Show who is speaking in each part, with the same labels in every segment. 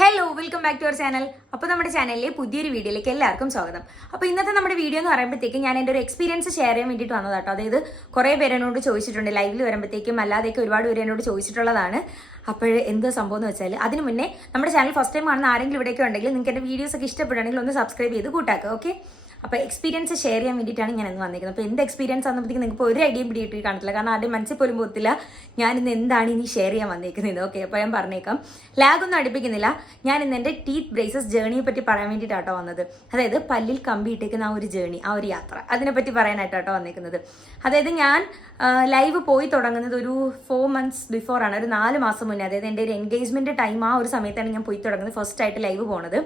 Speaker 1: Hello welcome back to our channel അപ്പോൾ നമ്മുടെ ചാനലിലെ പുതിയൊരു വീഡിയോയിലേക്ക് എല്ലാവർക്കും സ്വാഗതം. അപ്പോൾ ഇന്നത്തെ നമ്മുടെ വീഡിയോ എന്ന് പറയുമ്പോഴത്തേക്കും ഞാൻ എന്റെ ഒരു എക്സ്പീരിയൻസ് ഷെയർ ചെയ്യാൻ വേണ്ടിയിട്ട് വന്നതാണ് കേട്ടോ അതായത് കുറേ പേര് എന്നോട് ചോദിച്ചിട്ടുണ്ട്. ലൈവിൽ വരുമ്പോഴത്തേക്കും അല്ലാതെയൊക്കെ ഒരുപാട് പേര് എന്നോട് ചോദിച്ചിട്ടുള്ളതാണ്. അപ്പോൾ എന്ത് സംഭവം എന്ന് വെച്ചാൽ അതിന് മുന്നേ നമ്മുടെ ചാനൽ ഫസ്റ്റ് ടൈം കാണുന്ന ആരെങ്കിലും ഇവിടെയൊക്കെ ഉണ്ടെങ്കിൽ നിങ്ങൾക്ക് എന്റെ വീഡിയോസ് ഒക്കെ ഇഷ്ടപ്പെടുകയാണെങ്കിൽ ഒന്ന് സബ്സ്ക്രൈബ് ചെയ്ത് കൂട്ടാക്കുക ഓക്കെ അപ്പോൾ എക്സ്പീരിയൻസ് ഷെയർ ചെയ്യാൻ വേണ്ടിയിട്ടാണ് ഞാൻ ഇന്ന് വന്നിരിക്കുന്നത്. അപ്പോൾ എന്ത് എക്സ്പീരിയൻസ് ആകുമ്പോഴത്തേക്കും നിങ്ങൾക്ക് ഒരു ഐഡിയയും പിടിയിട്ട് കാണത്തില്ല കാരണം ആരുടെ മനസ്സിൽ പോലും പോകത്തില്ല. ഞാൻ ഇന്ന് എന്താണ് ഇനി ഷെയർ ചെയ്യാൻ വന്നിരിക്കുന്നത്. ഓക്കെ അപ്പോൾ ഞാൻ പറഞ്ഞേക്കാം. ലാഗ് ഒന്നും അടുപ്പിക്കുന്നില്ല. ഞാൻ ഇന്ന് എന്റെ ടീത്ത് ബ്രേസസ് ജേണിയെ പറ്റി പറയാൻ വേണ്ടിയിട്ടാട്ടോ വന്നത്. അതായത് പല്ലിൽ കമ്പി ഇട്ടേക്കുന്ന ആ ഒരു ജേണി ആ ഒരു യാത്ര. അതിനെപ്പറ്റി പറയാനായിട്ടാട്ടോ വന്നിരിക്കുന്നത്. അതായത് ഞാൻ ലൈവ് പോയി തുടങ്ങുന്നത് ഒരു ഫോർ മന്ത്സ് ആണ്. ഒരു നാല് മാസം മുന്നേ. അതായത് എന്റെ ഒരു എൻഗേജ്മെന്റ് ടൈം ആ ഒരു സമയത്താണ് ഞാൻ പോയി തുടങ്ങുന്നത്. ഫസ്റ്റ് ആയിട്ട് ലൈവ് പോണത്.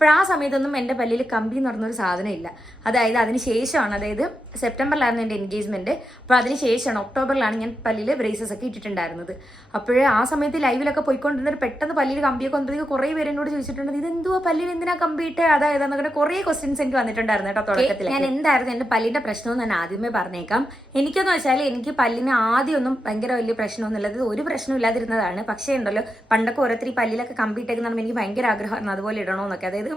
Speaker 1: അപ്പോൾ ആ സമയത്തൊന്നും എന്റെ പല്ലിൽ കമ്പി എന്ന് പറഞ്ഞൊരു സാധനം ഇല്ല അതായത് അതിന് ശേഷമാണ് അതായത് സെപ്റ്റംബറിലായിരുന്നു എന്റെ എൻഗേജ്മെന്റ് അപ്പോൾ അതിന് ശേഷമാണ് ഒക്ടോബറിലാണ് ഞാൻ പല്ലിൽ ബ്രേസസ് ഒക്കെ ഇട്ടിട്ടുണ്ടായിരുന്നത്. അപ്പോഴേ ആ സമയത്ത് ലൈവിലൊക്കെ പോയിക്കൊണ്ടിരുന്നത് പെട്ടെന്ന് പല്ലിൽ കമ്പിയൊക്കെ വന്നപ്പോഴത്തേക്ക് കുറേ പേര് എന്നോട് ചോദിച്ചിട്ടുണ്ട് ഇത് എന്തുവാ പല്ലിൽ എന്തിനാ കമ്പിയിട്ട് അതായത് അങ്ങനെ കുറേ ക്വസ്റ്റ്യൻസ് എനിക്ക് വന്നിട്ടുണ്ടായിരുന്നു കേട്ടോ തുടക്കത്തിൽ ഞാൻ എന്തായിരുന്നു എന്റെ പല്ലിന്റെ പ്രശ്നമെന്ന് ഞാൻ ആദ്യമേ പറഞ്ഞേക്കാം. എനിക്കെന്ന് വെച്ചാൽ എനിക്ക് പല്ലിന് ആദ്യമൊന്നും ഭയങ്കര വലിയ പ്രശ്നമൊന്നുമില്ലത് ഒരു പ്രശ്നം ഇല്ലാതിരുന്നതാണ്. പക്ഷേ ഉണ്ടല്ലോ പണ്ടൊക്കെ ഓരോരുത്തർ ഈ പല്ലിലൊക്കെ കമ്പി ഇട്ടേക്കുന്ന എനിക്ക് ഭയങ്കര ആഗ്രഹമായിരുന്നു. അതുപോലെ ഇടണമെന്നൊക്കെ അതായത്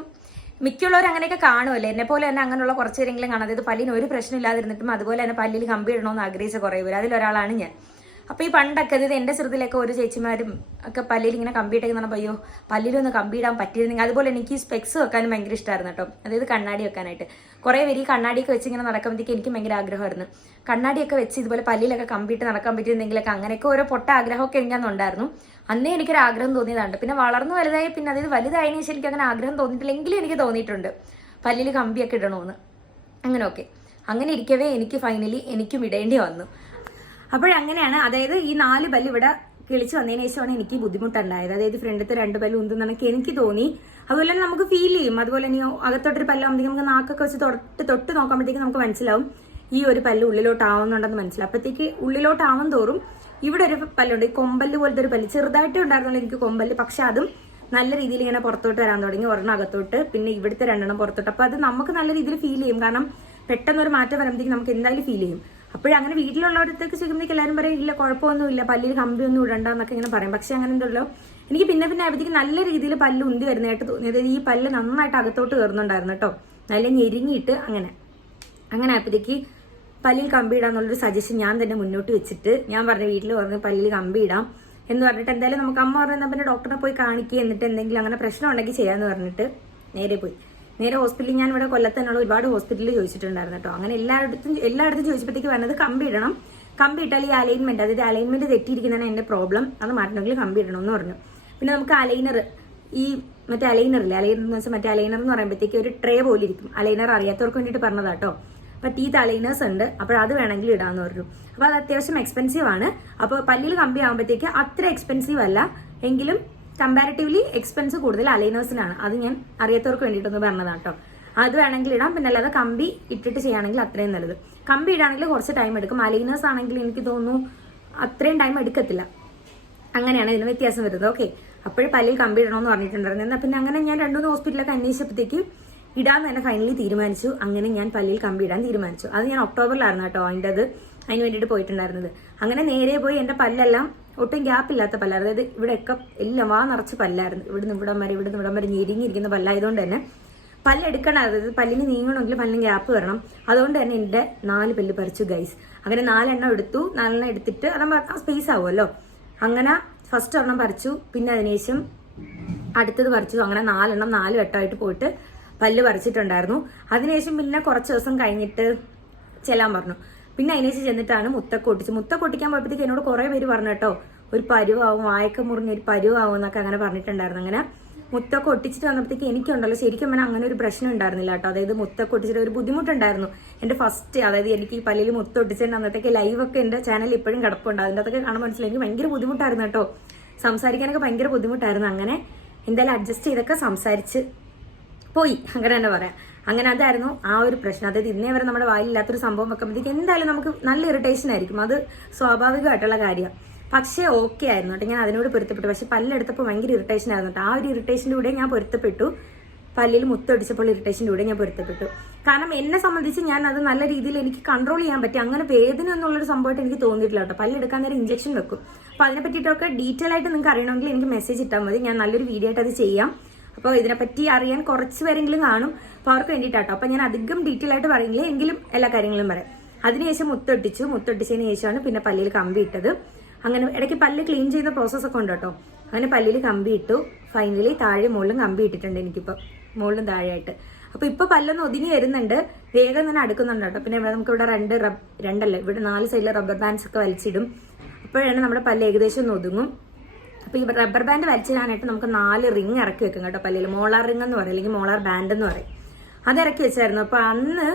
Speaker 1: മിക്കുള്ളവർ അങ്ങനെയൊക്കെ കാണുമല്ലേ എന്നെ പോലെ തന്നെ അങ്ങനെയുള്ള കുറച്ച് പേരെങ്കിലും കാണാം. അതായത് പല്ലിന് ഒരു പ്രശ്നം ഇല്ലാതിരുന്നിട്ടും അതുപോലെ തന്നെ പല്ലിൽ കമ്പി ഇടണമെന്ന് ആഗ്രഹിച്ച കുറേ പേര്. അതിലൊരാളാണ് ഞാൻ. അപ്പോൾ ഈ പണ്ടൊക്കെ അതായത് എന്റെ ചെറുതിലൊക്കെ ഒരു ചേച്ചിമാരും ഒക്കെ പല്ലിൽ ഇങ്ങനെ കമ്പി ഇട്ടേക്ക് പറഞ്ഞപ്പോൾ അയ്യോ പല്ലിലൊന്ന് കമ്പി ഇടാൻ പറ്റിയിരുന്നെങ്കിൽ അതുപോലെ എനിക്ക് ഈ സ്പെക്സ് വെക്കാനും ഭയങ്കര ഇഷ്ടമായിരുന്നു കേട്ടോ. അതായത് കണ്ണാടി വെക്കാനായിട്ട്. കുറേ പേര് ഈ കണ്ണാടിയൊക്കെ വെച്ച് ഇങ്ങനെ നടക്കുമ്പോഴത്തേക്ക് എനിക്ക് ഭയങ്കര ആഗ്രഹമായിരുന്നു. കണ്ണാടിയൊക്കെ വെച്ച് ഇതുപോലെ പല്ലിലൊക്കെ കമ്പിയിട്ട് നടക്കാൻ പറ്റിയിരുന്നെങ്കിലൊക്കെ അങ്ങനെയൊക്കെ ഓരോ പൊട്ട ആഗ്രഹമൊക്കെ എനിക്കന്നുണ്ടായിരുന്നു അന്നേ എനിക്കൊരു ആഗ്രഹം തോന്നിയതാണ്. പിന്നെ വളർന്നു വലുതായി പിന്നെ അതായത് വലുതായതിനു ശേഷം എനിക്ക് അങ്ങനെ ആഗ്രഹം തോന്നിയിട്ടില്ലെങ്കിലും എനിക്ക് തോന്നിയിട്ടുണ്ട്. പല്ലിൽ കമ്പിയൊക്കെ ഇടണമെന്ന് അങ്ങനെയൊക്കെ. അങ്ങനെ ഇരിക്കവേ എനിക്ക് ഫൈനലി എനിക്കും ഇടേണ്ടി വന്നു. അപ്പോഴങ്ങനെയാണ് അതായത് ഈ നാല് പല്ല് ഇവിടെ കിളിച്ച് വന്നതിന് ശേഷമാണ് എനിക്ക് ബുദ്ധിമുട്ടുണ്ടായത്. അതായത് ഫ്രണ്ടത്തെ രണ്ട് പല്ല് ഉന്തുന്നതൊക്കെ എനിക്ക് തോന്നി. അതുപോലെ തന്നെ നമുക്ക് ഫീൽ ചെയ്യും. അതുപോലെ തന്നെ അകത്തോട്ടൊരു പല്ലാകുമ്പോഴത്തേക്കും നമുക്ക് നാക്കൊക്കെ വെച്ച് തൊട്ട് തൊട്ട് നോക്കുമ്പോഴത്തേക്കും നമുക്ക് മനസ്സിലാവും ഈ ഒരു പല്ല് ഉള്ളിലോട്ടാവുന്നുണ്ടെന്ന് മനസ്സിലാവും. അപ്പോഴത്തേക്ക് ഉള്ളിലോട്ടാവും തോറും ഇവിടെ ഒരു പല്ലുണ്ട്. ഈ കൊമ്പല്ല് പോലത്തെ ഒരു പല്ല് ചെറുതായിട്ട് ഉണ്ടായിരുന്നുള്ളൂ എനിക്ക് കൊമ്പല്ല്. പക്ഷെ അതും നല്ല രീതിയിൽ ഇങ്ങനെ പുറത്തോട്ട് വരാൻ തുടങ്ങി. ഒരെണ്ണം അകത്തോട്ട് പിന്നെ ഇവിടുത്തെ രണ്ടെണ്ണം പുറത്തോട്ട്. അപ്പൊ അത് നമുക്ക് നല്ല രീതിയിൽ ഫീൽ ചെയ്യും. കാരണം പെട്ടെന്ന് ഒരു മാറ്റം വരുമ്പോഴത്തേക്ക് നമുക്ക് എന്തായാലും ഫീൽ ചെയ്യും. അപ്പോഴങ്ങനെ വീട്ടിലുള്ളവരത്തേക്ക് ചെയ്യുമ്പോഴേക്ക് എല്ലാവരും പറയും ഇല്ല കുഴപ്പമൊന്നുമില്ല പല്ലിൽ കമ്പിയൊന്നും ഇടണ്ട എന്നൊക്കെ ഇങ്ങനെ പറയും. പക്ഷെ അങ്ങനെ ഉണ്ടല്ലോ. എനിക്ക് പിന്നെ പിന്നെ അവധിക്ക് നല്ല രീതിയിൽ പല്ല് ഉന്തി വരുന്നതായിട്ട് തോന്നി. അതായത് ഈ പല്ല് നന്നായിട്ട് അകത്തോട്ട് കയറുന്നുണ്ടായിരുന്നു കേട്ടോ. നല്ല ഞെരിഞ്ഞിട്ട് അങ്ങനെ. അങ്ങനെ ആയപ്പോഴത്തേക്ക് പല്ലിൽ കമ്പി ഇടാന്നുള്ളൊരു സജഷൻ ഞാൻ തന്നെ മുന്നോട്ട് വെച്ചിട്ട് ഞാൻ പറഞ്ഞു വീട്ടിൽ പറഞ്ഞു പല്ലിൽ കമ്പി ഇടാം എന്ന് പറഞ്ഞിട്ട് എന്തായാലും നമുക്ക് അമ്മ പറഞ്ഞാൽ പിന്നെ ഡോക്ടറെ പോയി കാണിക്കുക എന്നിട്ട് എന്തെങ്കിലും അങ്ങനെ പ്രശ്നം ഉണ്ടെങ്കിൽ ചെയ്യാന്ന് പറഞ്ഞിട്ട് നേരെ പോയി. നേരെ ഹോസ്പിറ്റലിൽ ഞാൻ ഇവിടെ കൊല്ലത്ത് തന്നെയുള്ള ഒരുപാട് ഹോസ്പിറ്റലിൽ ചോദിച്ചിട്ടുണ്ടായിരുന്നു കേട്ടോ. അങ്ങനെ എല്ലായിടത്തും എല്ലായിടത്തും ചോദിച്ചപ്പോഴത്തേക്ക് പറഞ്ഞത് കമ്പി ഇടണം. കമ്പി ഇട്ടാൽ ഈ അലൈൻമെന്റ് അതായത് അലൈൻമെന്റ് തെറ്റിയിരിക്കുന്നതാണ് എന്റെ പ്രോബ്ലം അത് മാറ്റണമെങ്കിൽ കമ്പി ഇടണം എന്ന് പറഞ്ഞു. പിന്നെ നമുക്ക് അലൈനർ ഈ മറ്റേ അലൈനർ ഇല്ലേ? അലൈനർ എന്ന് വെച്ചാൽ മറ്റേ അലൈനർ എന്ന് പറയുമ്പോഴത്തേക്ക് ഒരു ട്രേ പോലെ ഇരിക്കും. അലൈനർ അറിയാത്തവർക്ക് വേണ്ടിയിട്ട് പറഞ്ഞതാട്ടോ അപ്പൊ ടീത്ത് അലൈനേഴ്സ് ഉണ്ട്. അപ്പോൾ അത് വേണമെങ്കിൽ ഇടാന്ന് പറഞ്ഞു. അപ്പോൾ അത് അത്യാവശ്യം എക്സ്പെൻസീവ് ആണ്. അപ്പോൾ പല്ലിൽ കമ്പി ആകുമ്പോഴത്തേക്ക് അത്ര എക്സ്പെൻസീവ് അല്ല. എങ്കിലും കമ്പാരിറ്റീവ്ലി എക്സ്പെൻസ് കൂടുതൽ അലൈനേഴ്സിനാണ് അത് ഞാൻ അറിയാത്തവർക്ക് വേണ്ടിയിട്ടൊന്ന് പറഞ്ഞതാണ് കേട്ടോ അത് വേണമെങ്കിൽ ഇടാം. പിന്നെ അല്ലാതെ കമ്പി ഇട്ടിട്ട് ചെയ്യുകയാണെങ്കിൽ അത്രയും നല്ലത്. കമ്പി ഇടാണെങ്കിൽ കുറച്ച് ടൈം എടുക്കും. അലൈനേഴ്സ് ആണെങ്കിൽ എനിക്ക് തോന്നുന്നു അത്രയും ടൈം എടുക്കത്തില്ല. അങ്ങനെയാണ് ഇതിന് വ്യത്യാസം വരുന്നത്. ഓക്കെ അപ്പോഴും പല്ലിൽ കമ്പി ഇടണമെന്ന് പറഞ്ഞിട്ടുണ്ടായിരുന്നു. പിന്നെ അങ്ങനെ ഞാൻ രണ്ടു മൂന്ന് ഹോസ്പിറ്റലൊക്കെ അന്വേഷിച്ചപ്പോഴത്തേക്ക് ഇടാന്ന് തന്നെ ഫൈനലി തീരുമാനിച്ചു. അങ്ങനെ ഞാൻ പല്ലിൽ കമ്പി ഇടാൻ തീരുമാനിച്ചു. അത് ഞാൻ ഒക്ടോബറിലായിരുന്നു കേട്ടോ അതിന്റെ അത് അതിന് വേണ്ടിയിട്ട് പോയിട്ടുണ്ടായിരുന്നത്. അങ്ങനെ നേരെ പോയി എന്റെ പല്ലെല്ലാം ഒട്ടും ഗ്യാപ്പ് ഇല്ലാത്ത പല്ലായിരുന്നു അതായത് ഇവിടെയൊക്കെ എല്ലാം വാ നിറച്ച് പല്ലായിരുന്നു. ഇവിടുന്ന് ഇവിടം വരെ ഇവിടുന്ന് ഇവിടം വരെ ഞെരിഞ്ഞിരിക്കുന്ന പല്ലായതുകൊണ്ട് തന്നെ പല്ലെടുക്കണം അതായത് പല്ലിന് നീങ്ങണമെങ്കിൽ പല്ലിന് ഗ്യാപ്പ് വരണം. അതുകൊണ്ട് തന്നെ എന്റെ നാല് പല്ല് പറിച്ചു ഗൈസ് അങ്ങനെ നാലെണ്ണം എടുത്തു. നാലെണ്ണം എടുത്തിട്ട് അത് സ്പേസ് ആവുമല്ലോ. അങ്ങനെ ഫസ്റ്റ് ഒരെണ്ണം പറിച്ചു. പിന്നെ അതിനുശേഷം അടുത്തത് പറിച്ചു. അങ്ങനെ നാലെണ്ണം നാല് വട്ടമായിട്ട് പോയിട്ട് പല്ല് പറിച്ചിട്ടുണ്ടായിരുന്നു. അതിനുശേഷം പിന്നെ കുറച്ച് ദിവസം കഴിഞ്ഞിട്ട് ചെല്ലാൻ പറഞ്ഞു. പിന്നെ അതിനുശേഷം ചെന്നിട്ടാണ് മുത്തൊക്കെ ഒട്ടിച്ച് മുത്തൊക്കെ ഒട്ടിക്കാൻ പോയപ്പോഴത്തേക്ക് എന്നോട് കുറേ പേര് പറഞ്ഞു കേട്ടോ ഒരു പരുവാവും വായക്ക മുറിഞ്ഞ ഒരു പരുവാവും എന്നൊക്കെ അങ്ങനെ പറഞ്ഞിട്ടുണ്ടായിരുന്നു. അങ്ങനെ മുത്തൊക്കെ ഒട്ടിച്ചിട്ട് വന്നപ്പോഴത്തേക്ക് എനിക്കുണ്ടല്ലോ ശരിക്കും പറഞ്ഞാൽ അങ്ങനെ ഒരു പ്രശ്നം ഉണ്ടായിരുന്നില്ല കേട്ടോ. അതായത് മുത്തൊക്കെ ഒട്ടിച്ചിട്ട് ഒരു ബുദ്ധിമുട്ടുണ്ടായിരുന്നു. എന്റെ ഫസ്റ്റ് അതായത് എനിക്ക് ഈ പല്ലിൽ മുത്ത് ഒട്ടിച്ചിട്ട് അന്നത്തേക്ക് ലൈവൊക്കെ എന്റെ ചാനൽ ഇപ്പോഴും കിടപ്പുണ്ട്. അതിന്റെ അതൊക്കെ കാണാൻ മനസ്സിലായി. ഭയങ്കര ബുദ്ധിമുട്ടായിരുന്നു കേട്ടോ. സംസാരിക്കാനൊക്കെ ഭയങ്കര ബുദ്ധിമുട്ടായിരുന്നു. അങ്ങനെ എന്തായാലും അഡ്ജസ്റ്റ് ചെയ്തൊക്കെ സംസാരിച്ച് പോയി. അങ്ങനെ തന്നെ പറയാം. അങ്ങനെ അതായിരുന്നു ആ ഒരു പ്രശ്നം. അതായത് ഇന്നേ വരെ നമ്മുടെ വായിലില്ലാത്തൊരു സംഭവം വെക്കുമ്പോഴത്തേക്ക് എന്തായാലും നമുക്ക് നല്ല ഇറിറ്റേഷൻ ആയിരിക്കും. അത് സ്വാഭാവികമായിട്ടുള്ള കാര്യം. പക്ഷേ ഓക്കെ ആയിരുന്നു കേട്ടോ. ഞാൻ അതിനോട് പൊരുത്തപ്പെട്ടു. പക്ഷെ പല്ലെടുത്തപ്പോൾ ഭയങ്കര ഇറിറ്റേഷൻ ആയിരുന്നു കേട്ടോ. ആ ഒരു ഇറിറ്റേഷന്റെ കൂടെ ഞാൻ പൊരുത്തപ്പെട്ടു. പല്ലിൽ മുത്തടിച്ചപ്പോൾ ഇറിറ്റേഷന്റെ കൂടെ ഞാൻ പൊരുത്തപ്പെട്ടു. കാരണം എന്നെ സംബന്ധിച്ച് ഞാൻ അത് നല്ല രീതിയിൽ എനിക്ക് കൺട്രോൾ ചെയ്യാൻ പറ്റി. അങ്ങനെ വേദന എന്നുള്ളൊരു സംഭവമായിട്ട് എനിക്ക് തോന്നിയിട്ടില്ല കേട്ടോ. പല്ലെടുക്കാൻ നേരം ഇഞ്ചക്ഷൻ വെക്കും. അപ്പോൾ അതിനെ പറ്റിയിട്ടൊക്കെ ഡീറ്റെയിൽ ആയിട്ട് നിങ്ങൾക്ക് അറിയണമെങ്കിൽ എനിക്ക് മെസ്സേജ് ഇട്ടാൽ മതി. ഞാൻ നല്ലൊരു വീഡിയോ ആയിട്ട് അത് ചെയ്യാം. അപ്പോൾ ഇതിനെപ്പറ്റി അറിയാൻ കുറച്ച് പേരെങ്കിലും കാണും. അപ്പോൾ അവർക്ക് വേണ്ടിയിട്ടാട്ടോ. അപ്പോൾ ഞാൻ അധികം ഡീറ്റെയിൽ ആയിട്ട് പറയില്ല എങ്കിലും എല്ലാ കാര്യങ്ങളും പറയാം. അതിനുശേഷം മുത്തൊട്ടിച്ചു. മുത്തൊട്ടിച്ചതിന് ശേഷമാണ് പിന്നെ പല്ലിയിൽ കമ്പി ഇട്ടത്. അങ്ങനെ ഇടയ്ക്ക് പല്ല് ക്ലീൻ ചെയ്യുന്ന പ്രോസസ്സ് ഒക്കെ ഉണ്ട് കേട്ടോ അങ്ങനെ പല്ലിൽ കമ്പി ഇട്ടു. ഫൈനലി താഴെ മുകളിലും കമ്പി ഇട്ടിട്ടുണ്ട് എനിക്കിപ്പോൾ മുകളിലും താഴെയായിട്ട്. അപ്പോൾ ഇപ്പോൾ പല്ലൊന്ന് ഒതുങ്ങി വരുന്നുണ്ട്. വേഗം തന്നെ അടുക്കുന്നുണ്ട് കേട്ടോ പിന്നെ നമുക്ക് ഇവിടെ രണ്ട് റബ് രണ്ടല്ല? ഇവിടെ നാല് സൈഡിൽ റബ്ബർ ബാൻഡ്സ് ഒക്കെ വലിച്ചിടും. അപ്പോഴാണ് നമ്മുടെ പല്ല് ഏകദേശം ഒന്ന് ഒതുങ്ങും. അപ്പോൾ ഈ റബ്ബർ ബാൻഡ് വലിച്ചിടാനായിട്ട് നമുക്ക് നാല് റിങ് ഇറക്കി വെക്കും കേട്ടോ പല്ലിൽ മോളാർ റിംഗ് എന്ന് പറയും അല്ലെങ്കിൽ മോളാർ ബാൻഡ് എന്ന് പറയും. അത് ഇറക്കി വെച്ചായിരുന്നു. അപ്പോൾ അന്ന്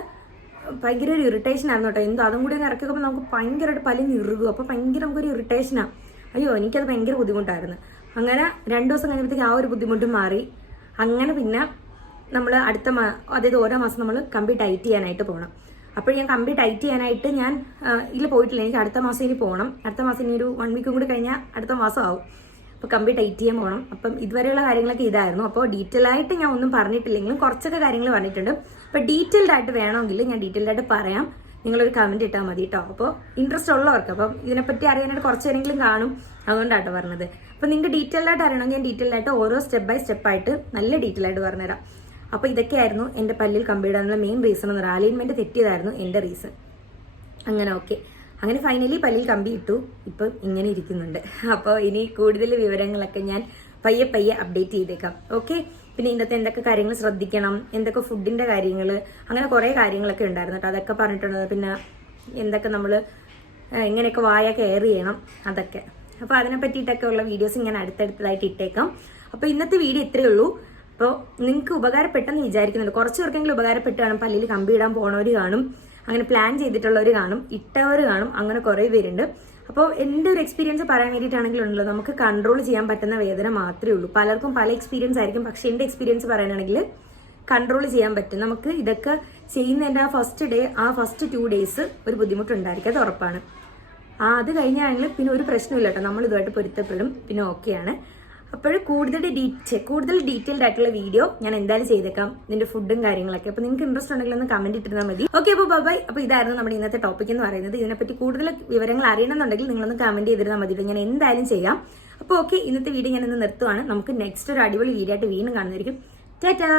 Speaker 1: ഭയങ്കര ഒരു ഇറിറ്റേഷൻ ആയിരുന്നു കേട്ടോ. എന്തോ അതും കൂടി ഇറക്കി വെക്കുമ്പോൾ നമുക്ക് ഭയങ്കരമായിട്ട് പല്ലിന് ഇറുകും. അപ്പോൾ ഭയങ്കര നമുക്ക് നമുക്കൊരു ഇറിറ്റേഷനാണ് അയ്യോ എനിക്കത് ഭയങ്കര ബുദ്ധിമുട്ടായിരുന്നു. അങ്ങനെ രണ്ട് ദിവസം കഴിഞ്ഞപ്പോഴത്തേക്ക് ആ ഒരു ബുദ്ധിമുട്ട് മാറി. അങ്ങനെ പിന്നെ നമ്മൾ അടുത്ത അതായത് ഓരോ മാസം നമ്മൾ കമ്പി ടൈറ്റ് ചെയ്യാനായിട്ട് പോകണം അപ്പോൾ ഞാൻ കമ്പി ടൈറ്റ് ചെയ്യാനായിട്ട് ഞാൻ ഇതിൽ പോയിട്ടില്ല. എനിക്ക് അടുത്ത മാസം ഇനി പോകണം അടുത്ത മാസം ഇനി ഒരു വൺ വീക്കും കൂടി കഴിഞ്ഞാൽ അടുത്ത മാസം ആവും. അപ്പോൾ കമ്പി ടൈറ്റ് ചെയ്യാൻ പോകണം അപ്പം ഇതുവരെയുള്ള കാര്യങ്ങളൊക്കെ ഇതായിരുന്നു. അപ്പോൾ ഡീറ്റെയിൽ ആയിട്ട് ഞാൻ ഒന്നും പറഞ്ഞിട്ടില്ലെങ്കിലും കുറച്ചൊക്കെ കാര്യങ്ങൾ പറഞ്ഞിട്ടുണ്ട്. അപ്പോൾ ഡീറ്റെയിൽഡ് ആയിട്ട് വേണമെങ്കിൽ ഞാൻ ഡീറ്റെയിൽഡ് ആയിട്ട് പറയാം. നിങ്ങളൊരു കമന്റ് ഇട്ടാൽ മതി കേട്ടോ അപ്പോൾ ഇൻട്രസ്റ്റ് ഉള്ളവർക്ക് അപ്പം ഇതിനെപ്പറ്റി അറിയാനായിട്ട് കുറച്ച് പേരെങ്കിലും കാണും. അതുകൊണ്ടാട്ടോ പറഞ്ഞത്. അപ്പോൾ നിങ്ങൾക്ക് ഡീറ്റെയിൽ ആയിട്ട് അറിയണമെങ്കിൽ ഞാൻ ഡീറ്റെയിൽ ആയിട്ട് ഓരോ സ്റ്റെപ്പ് ബൈ സ്റ്റെപ്പ് ആയിട്ട് നല്ല ഡീറ്റെയിൽ ആയിട്ട് പറഞ്ഞുതരാം. അപ്പോൾ ഇതൊക്കെയായിരുന്നു എന്റെ പല്ലിൽ കമ്പിയിടാനുള്ള മെയിൻ റീസൺ എന്ന് പറയുന്നത് അലൈൻമെന്റ് തെറ്റിയതായിരുന്നു എന്റെ റീസൺ അങ്ങനെ ഓക്കെ അങ്ങനെ ഫൈനലി പല്ലിൽ കമ്പി ഇട്ടു. ഇപ്പം ഇങ്ങനെ ഇരിക്കുന്നുണ്ട്. അപ്പോൾ ഇനി കൂടുതൽ വിവരങ്ങളൊക്കെ ഞാൻ പയ്യെ പയ്യെ അപ്ഡേറ്റ് ചെയ്തേക്കാം. ഓക്കെ പിന്നെ ഇന്നത്തെ എന്തൊക്കെ കാര്യങ്ങൾ ശ്രദ്ധിക്കണം? എന്തൊക്കെ ഫുഡിന്റെ കാര്യങ്ങൾ അങ്ങനെ കുറേ കാര്യങ്ങളൊക്കെ ഉണ്ടായിരുന്നു കേട്ടോ. അതൊക്കെ പറഞ്ഞിട്ടുണ്ട്. പിന്നെ എന്തൊക്കെ നമ്മൾ എങ്ങനെയൊക്കെ വായ കെയർ ചെയ്യണം അതൊക്കെ. അപ്പോൾ അതിനെ പറ്റിയിട്ടൊക്കെ ഉള്ള വീഡിയോസ് ഞാൻ അടുത്തടുത്തതായിട്ട് ഇട്ടേക്കാം. അപ്പോൾ ഇന്നത്തെ വീഡിയോ ഇത്രയേ ഉള്ളൂ. അപ്പോൾ നിങ്ങൾക്ക് ഉപകാരപ്പെട്ടെന്ന് വിചാരിക്കുന്നുണ്ട്. കുറച്ച് പേർക്കെങ്കിലും ഉപകാരപ്പെട്ട് കാണും. പല്ലിൽ കമ്പി ഇടാൻ പോണവർ കാണും. അങ്ങനെ പ്ലാൻ ചെയ്തിട്ടുള്ളവർ കാണും ഇട്ടവർ കാണും അങ്ങനെ കുറേ പേരുണ്ട്. അപ്പോൾ എന്റെ ഒരു എക്സ്പീരിയൻസ് പറയാൻ വേണ്ടിയിട്ടാണെങ്കിലുണ്ടല്ലോ നമുക്ക് കൺട്രോൾ ചെയ്യാൻ പറ്റുന്ന വേദന മാത്രമേ ഉള്ളൂ. പലർക്കും പല എക്സ്പീരിയൻസ് ആയിരിക്കും. പക്ഷേ എന്റെ എക്സ്പീരിയൻസ് പറയാനാണെങ്കിൽ കൺട്രോൾ ചെയ്യാൻ പറ്റും. നമുക്ക് ഇതൊക്കെ ചെയ്യുന്നതിന്റെ ആ ഫസ്റ്റ് ഡേ ആ ഫസ്റ്റ് ടു ഡേയ്സ് ഒരു ബുദ്ധിമുട്ടുണ്ടായിരിക്കും. അത് ഉറപ്പാണ്. ആ അത് കഴിഞ്ഞാണെങ്കിൽ പിന്നെ ഒരു പ്രശ്നമില്ല കേട്ടോ. നമ്മൾ ഇതുമായിട്ട് പൊരുത്തപ്പെടും. പിന്നെ ഓക്കെയാണ് അപ്പോൾ കൂടുതൽ ഡീറ്റെയിൽ കൂടുതൽ ഡീറ്റെയിൽഡ് ആയിട്ടുള്ള വീഡിയോ ഞാൻ എന്തായാലും ചെയ്തേക്കാം. ഇതിന്റെ ഫുഡും കാര്യങ്ങളൊക്കെ. അപ്പോൾ നിങ്ങൾക്ക് ഇൻട്രസ്റ്റ് ഉണ്ടെങ്കിൽ ഒന്ന് കമന്റ് ഇട്ടിരുന്നാൽ മതി. ഓക്കെ അപ്പോൾ ബൈ അപ്പോൾ ഇതായിരുന്നു നമ്മുടെ ഇന്നത്തെ ടോപ്പിക് എന്ന് പറയുന്നത്. ഇതിനെപ്പറ്റി കൂടുതൽ വിവരങ്ങൾ അറിയണമെന്നുണ്ടെങ്കിൽ നിങ്ങളൊന്ന് കമന്റ് ചെയ്തിരുന്നാൽ മതി. ഞാൻ എന്തായാലും ചെയ്യാം. അപ്പോൾ ഓക്കെ ഇന്നത്തെ വീഡിയോ ഞാൻ ഇന്ന് നിർത്തുവാണ്. നമുക്ക് നെക്സ്റ്റ് ഒരു അടിപൊളി വീഡിയോ ആയിട്ട് വീണ്ടും കാണുന്നതായിരിക്കും. ടാറ്റാ